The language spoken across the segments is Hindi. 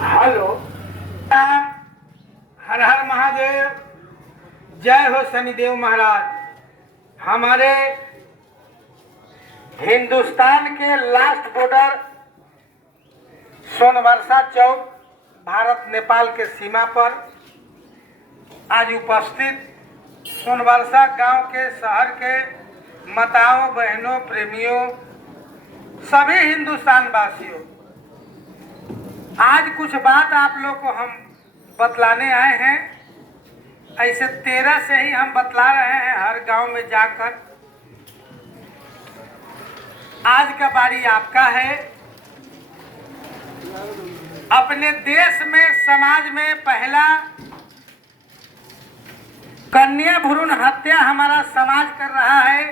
हेलो। हर हर महादेव। जय हो शनिदेव महाराज। हमारे हिंदुस्तान के लास्ट बॉर्डर सोनवर्षा चौक भारत नेपाल के सीमा पर आज उपस्थित सोनवर्षा गांव के शहर के माताओं, बहनों, प्रेमियों, सभी हिंदुस्तान वासियों, आज कुछ बात आप लोग को हम बतलाने आए हैं। ऐसे 13 से ही हम बतला रहे हैं हर गांव में जाकर। आज का बारी आपका है। अपने देश में, समाज में पहला कन्या भ्रूण हत्या हमारा समाज कर रहा है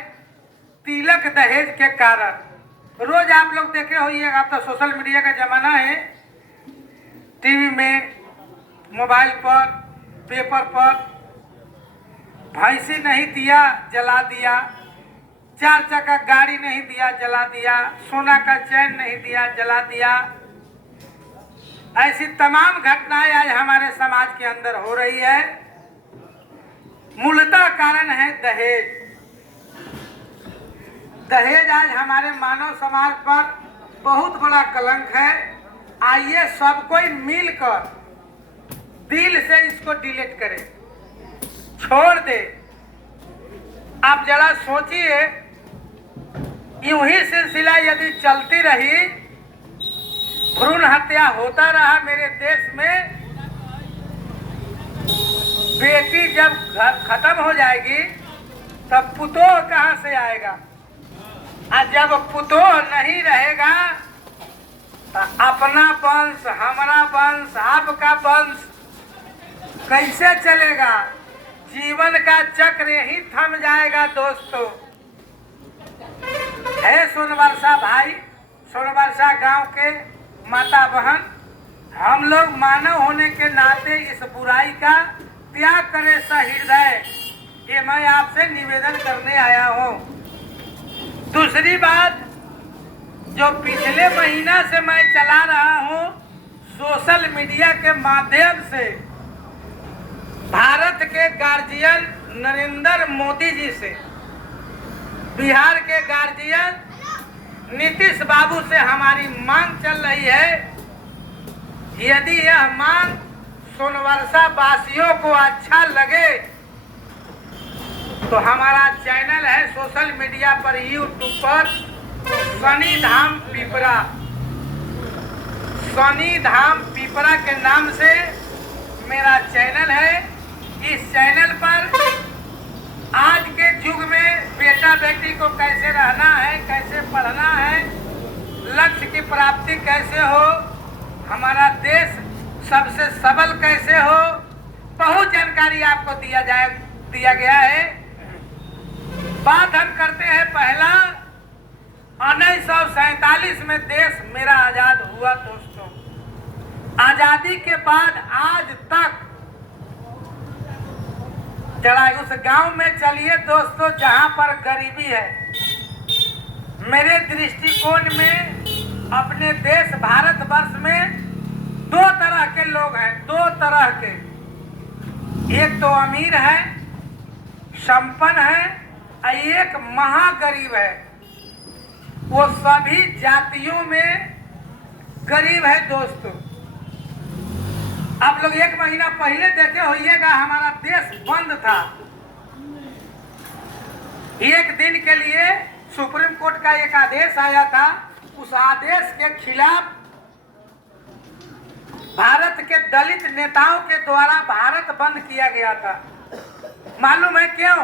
तिलक दहेज के कारण। रोज आप लोग देखे होइएगा, अब तो सोशल मीडिया का जमाना है। टीवी में, मोबाइल पर, पेपर पर, भैंसी नहीं दिया जला दिया, 4 चक्का गाड़ी नहीं दिया जला दिया, सोना का चैन नहीं दिया जला दिया। ऐसी तमाम घटनाएं आज हमारे समाज के अंदर हो रही है। मूलतः कारण है दहेज। दहेज आज हमारे मानव समाज पर बहुत बड़ा कलंक है। आइए सब कोई मिलकर दिल से इसको डिलीट करें, छोड़ दे। आप जरा सोचिए, यूं ही सिलसिला यदि चलती रही, भ्रूण हत्या होता रहा मेरे देश में, बेटी जब खत्म हो जाएगी तब पुतोह कहां से आएगा? और जब पुतोह नहीं रहेगा तो अपना वंश, हमारा वंश, आपका वंश कैसे चलेगा? जीवन का चक्र यही थम जाएगा। दोस्तों, है सोनवर्षा भाई, सोनवर्षा गांव के माता बहन, हम लोग मानव होने के नाते इस बुराई का त्याग करें सहृदय। ये मैं आपसे निवेदन करने आया हूँ। दूसरी बात, जो पिछले महीना से मैं चला रहा हूँ सोशल मीडिया के माध्यम से, भारत के गार्जियन नरेंद्र मोदी जी से, बिहार के गार्जियन नीतीश बाबू से हमारी मांग चल रही है। यदि यह मांग सोनवर्षा वासियों को अच्छा लगे तो हमारा चैनल है सोशल मीडिया पर, यूट्यूब पर, शनि धाम पिपरा, शनि धाम पिपरा के नाम से मेरा चैनल है। इस चैनल पर आज के युग में बेटा बेटी को कैसे रहना है, कैसे पढ़ना है, लक्ष्य की प्राप्ति कैसे हो, हमारा देश सबसे सबल कैसे हो, बहुत जानकारी आपको दिया गया है। बात हम करते हैं पहला, 1947 में देश मेरा आजाद हुआ। दोस्तों, आजादी के बाद आज तक जरा उस गांव में चलिए दोस्तों जहां पर गरीबी है। मेरे दृष्टिकोण में अपने देश भारतवर्ष में 2 तरह के लोग हैं, 2 तरह के। एक तो अमीर है, संपन्न है, और एक महागरीब है। वो सभी जातियों में गरीब है। दोस्तों, आप लोग 1 महीना पहले देखे होइएगा, हमारा देश बंद था। एक दिन के लिए सुप्रीम कोर्ट का एक आदेश आया था। उस आदेश के खिलाफ भारत के दलित नेताओं के द्वारा भारत बंद किया गया था। मालूम है क्यों?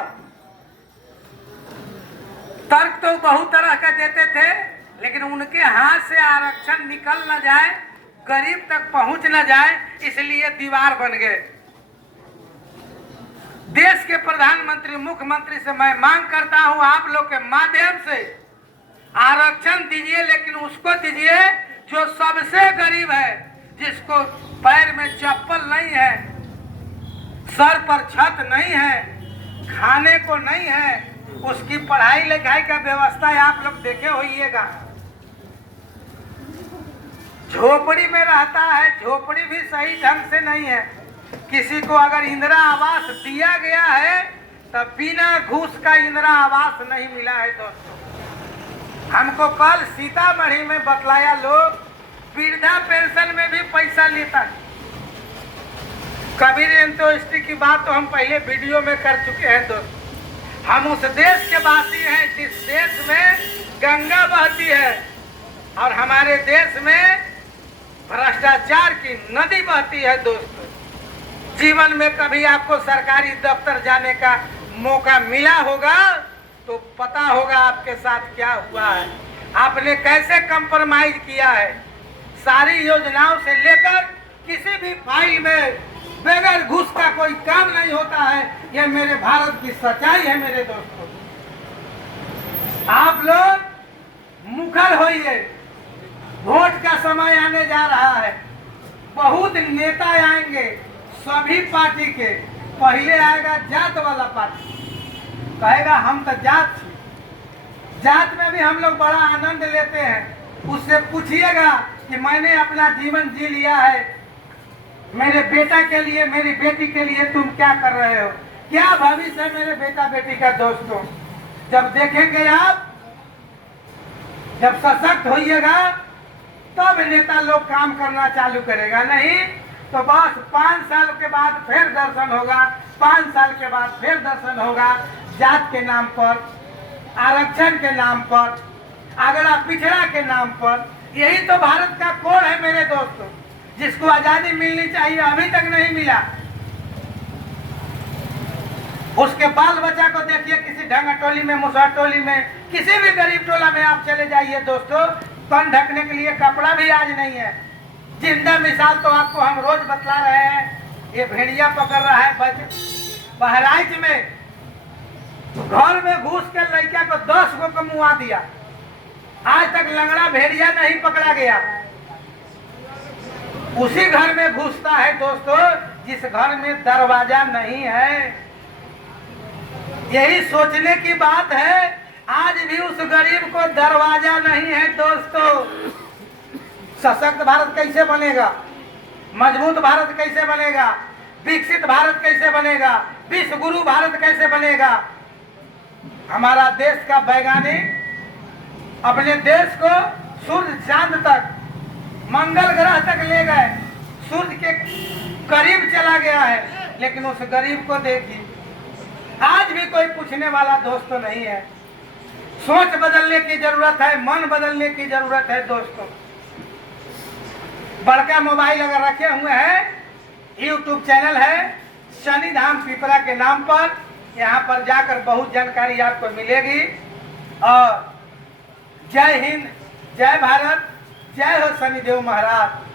तर्क तो बहुत तरह का देते थे, लेकिन उनके हाथ से आरक्षण निकल न जाए, गरीब तक पहुंच न जाए, इसलिए दीवार बन गए। देश के प्रधानमंत्री, मुख्यमंत्री से मैं मांग करता हूं, आप लोग के माध्यम से आरक्षण दीजिए, लेकिन उसको दीजिए जो सबसे गरीब है, जिसको पैर में चप्पल नहीं है, सर पर छत नहीं है, खाने को नहीं है, उसकी पढ़ाई लिखाई का व्यवस्था आप लोग देखे होइएगा। झोपड़ी में रहता है, झोपड़ी भी सही ढंग से नहीं है। किसी को अगर इंदिरा आवास दिया गया है तो बिना घूस का इंदिरा आवास नहीं मिला है दोस्तों। हमको कल सीतामढ़ी में बतलाया लोग वृद्धा पेंशन में भी पैसा लेता है। कबीर अंत्येष्टि की बात तो हम पहले वीडियो में कर चुके हैं दोस्तों। हम उस देश के वासी हैं जिस देश में गंगा बहती है और हमारे देश में भ्रष्टाचार की नदी बहती है दोस्तों। जीवन में कभी आपको सरकारी दफ्तर जाने का मौका मिला होगा तो पता होगा आपके साथ क्या हुआ है, आपने कैसे कंप्रोमाइज किया है। सारी योजनाओं से लेकर किसी भी फाइल में बगैर घूस का कोई काम नहीं होता है। यह मेरे भारत की सच्चाई है मेरे दोस्तों। आप लोग मुखर होइए, वोट का समय आने जा रहा है। बहुत नेता आएंगे सभी पार्टी के। पहले आएगा जात वाला पार्टी, कहेगा हम तो जात थी, जात में भी हम लोग बड़ा आनंद लेते हैं। उससे पूछिएगा कि मैंने अपना जीवन जी लिया है, मेरे बेटा के लिए मेरी बेटी के लिए तुम क्या कर रहे हो, क्या भविष्य है मेरे बेटा बेटी का दोस्तों। जब देखेंगे आप, जब सशक्त होइएगा तब नेता लोग काम करना चालू करेगा, नहीं तो बस 5 साल के बाद फिर दर्शन होगा, 5 साल के बाद फिर दर्शन होगा। जात के नाम पर, आरक्षण के नाम पर, अगड़ा पिछड़ा के नाम पर। यही तो भारत का कोड है मेरे दोस्तों, जिसको आजादी मिलनी चाहिए अभी तक नहीं मिला। उसके बाल बच्चा को देखिए, किसी ढंगा टोली में, मुसहर टोली में, किसी भी गरीब टोला में आप चले जाइए दोस्तों, तन ढकने के लिए कपड़ा भी आज नहीं है। जिंदा मिसाल तो आपको हम रोज बतला रहे हैं। ये भेड़िया पकड़ रहा है बहराइच में, घर में घुस के लड़का को 10 गो को मुआ दिया। आज तक लंगड़ा भेड़िया नहीं पकड़ा गया। उसी घर में घुसता है दोस्तों जिस घर में दरवाजा नहीं है। यही सोचने की बात है, आज भी उस गरीब को दरवाजा नहीं है दोस्तों। सशक्त भारत कैसे बनेगा, मजबूत भारत कैसे बनेगा, विकसित भारत कैसे बनेगा, विश्व गुरु भारत कैसे बनेगा। हमारा देश का वैज्ञानिक अपने देश को सूर्य चांद तक, मंगल ग्रह तक ले गए, सूर्य के करीब चला गया है। लेकिन उस गरीब को देखिए, आज भी कोई पूछने वाला दोस्तों नहीं है। सोच बदलने की जरूरत है, मन बदलने की जरूरत है दोस्तों। बड़का मोबाइल अगर रखे हुए हैं, यूट्यूब चैनल है शनिधाम पिपरा के नाम पर, यहाँ पर जाकर बहुत जानकारी आपको मिलेगी। और जय हिंद, जय भारत, जय हो शनिदेव महाराज।